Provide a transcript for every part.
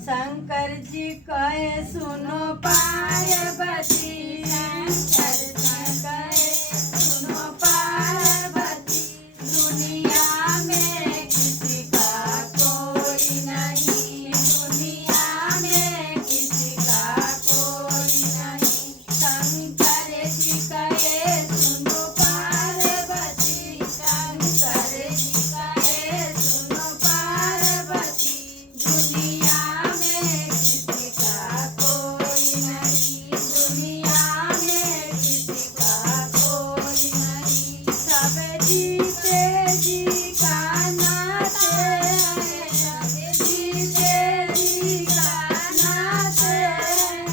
शंकर जी कहे सुनो पार्वती, शंकर जी कहे सुनो पार्वती, दुनिया में किसी का कोई नहीं, दुनिया में किसी का कोई नहीं। शंकर जी कहे सुनो पार्वती, शंकर जी कहे सुनो पार्वती, दुनिया में किसी का कोई नहीं, दुनिया में किसी का कोई नहीं। सब जीते जी का नाते हैं, सब जीते जी का नाते हैं,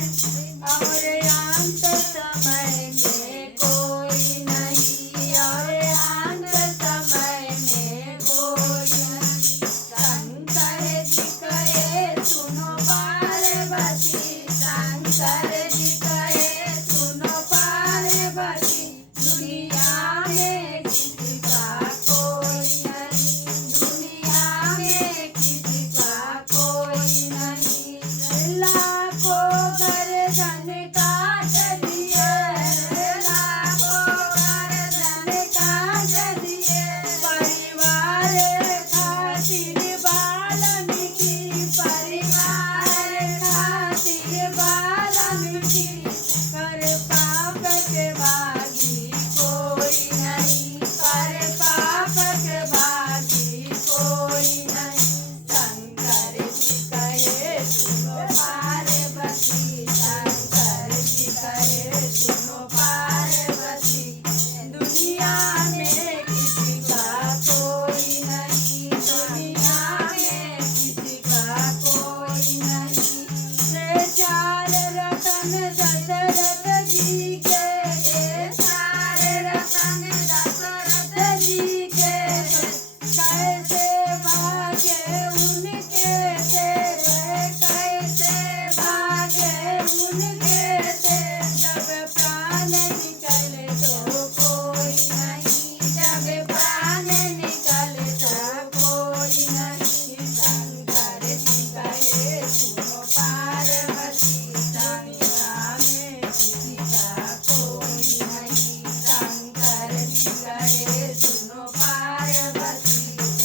और अंत समय में कोई नहीं, और अंत समय में कोई नहीं। शंकर जी कहे सुनो पार्वती, शंकर जी कहे सुनो पार्वती, दुनिया में किसी का कोई नहीं, दुनिया में किसी का कोई नहीं। लाखों गर्दन काट दिए, लाखों गर्दन काट दिए, परिवार खातिर वाल्मीकि, परिवार खातिर वाल्मीकि, कर पाप के भागी कोई नहीं, कर पाप के भागी कोई नहीं। शंकर जी कहे सुनो पार्वती, शंकर जी कहे सुनो पार्वती, दुनिया में किसी का कोई नहीं, दुनिया में किसी का कोई नहीं। ये चार रतन दशरथ जी के, ये चार रतन दशरथ जी के, कैसे भागे उनके से, कैसे भागे उनके से, जब प्राण निकले तो कोई नहीं, जब प्राण निकले तो कोई नहीं। शंकर जी कहे सुनो पार्वती, दुनिया में किसी का कोई नहीं, शंकर जी कहे सुनो पार्वती,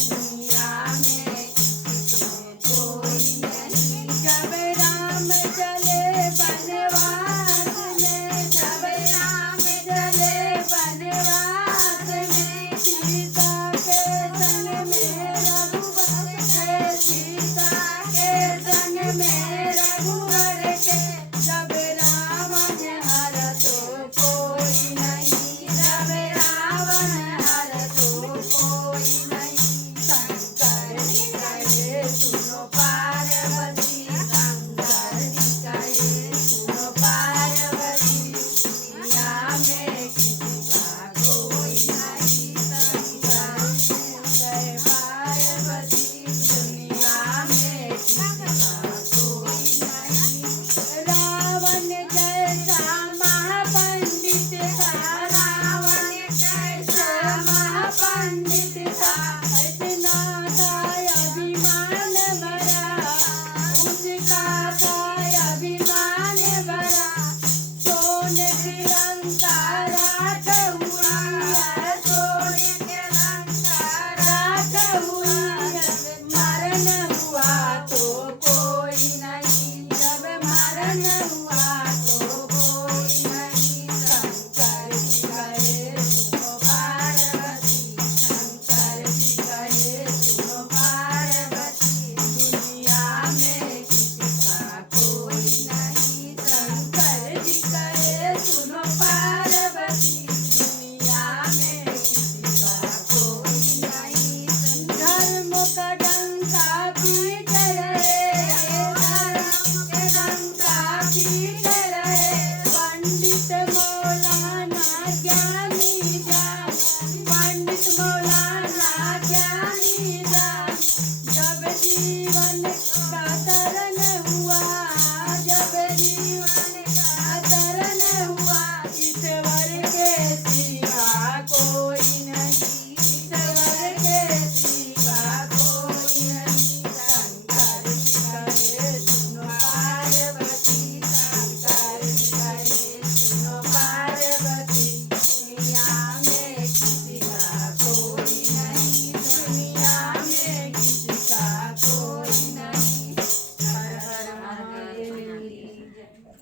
दुनिया में किसी का कोई नहीं। जब राम चले वनवास में, जब राम चले वनवास में, सीता के संग में रघुवर के, सीता के संग में रघुवर के, जब रावण हर तो कोई नहीं, जब रावण हर तो कोई नहीं। शंकर जी कहे सुनो पार्वती, शंकर जी कहे सुनो पार्वती, दुनिया में किसी का कोई नहीं, शंकर जी कहे पार्वती, दुनिया में किसी का कोई नहीं। रावण जैसा महापंडित था, रावण जैसा महापंडित था, इतना था अभिमान भरा, उसका था अभिमान भरा, सोने की लंका राख हुई है, सोने की लंका राख हुई है, मरण हुआ तो कोई नहीं, जब मरण हुआ तो कोई नहीं। शंकर जी कहे सुनो पार्वती, शंकर जी कहे सुनो पार्वती, दुनिया में किसी का कोई नहीं, शंकर जी कहे सुनो पार्वती, दुनिया में किसी का कोई नहीं। धर्म का डंका पीट रहे, धर्म के डंका पीट रहे, पंडित मौलाना ज्ञानी जान, पंडित मौलाना ज्ञानी जान, जब जीवन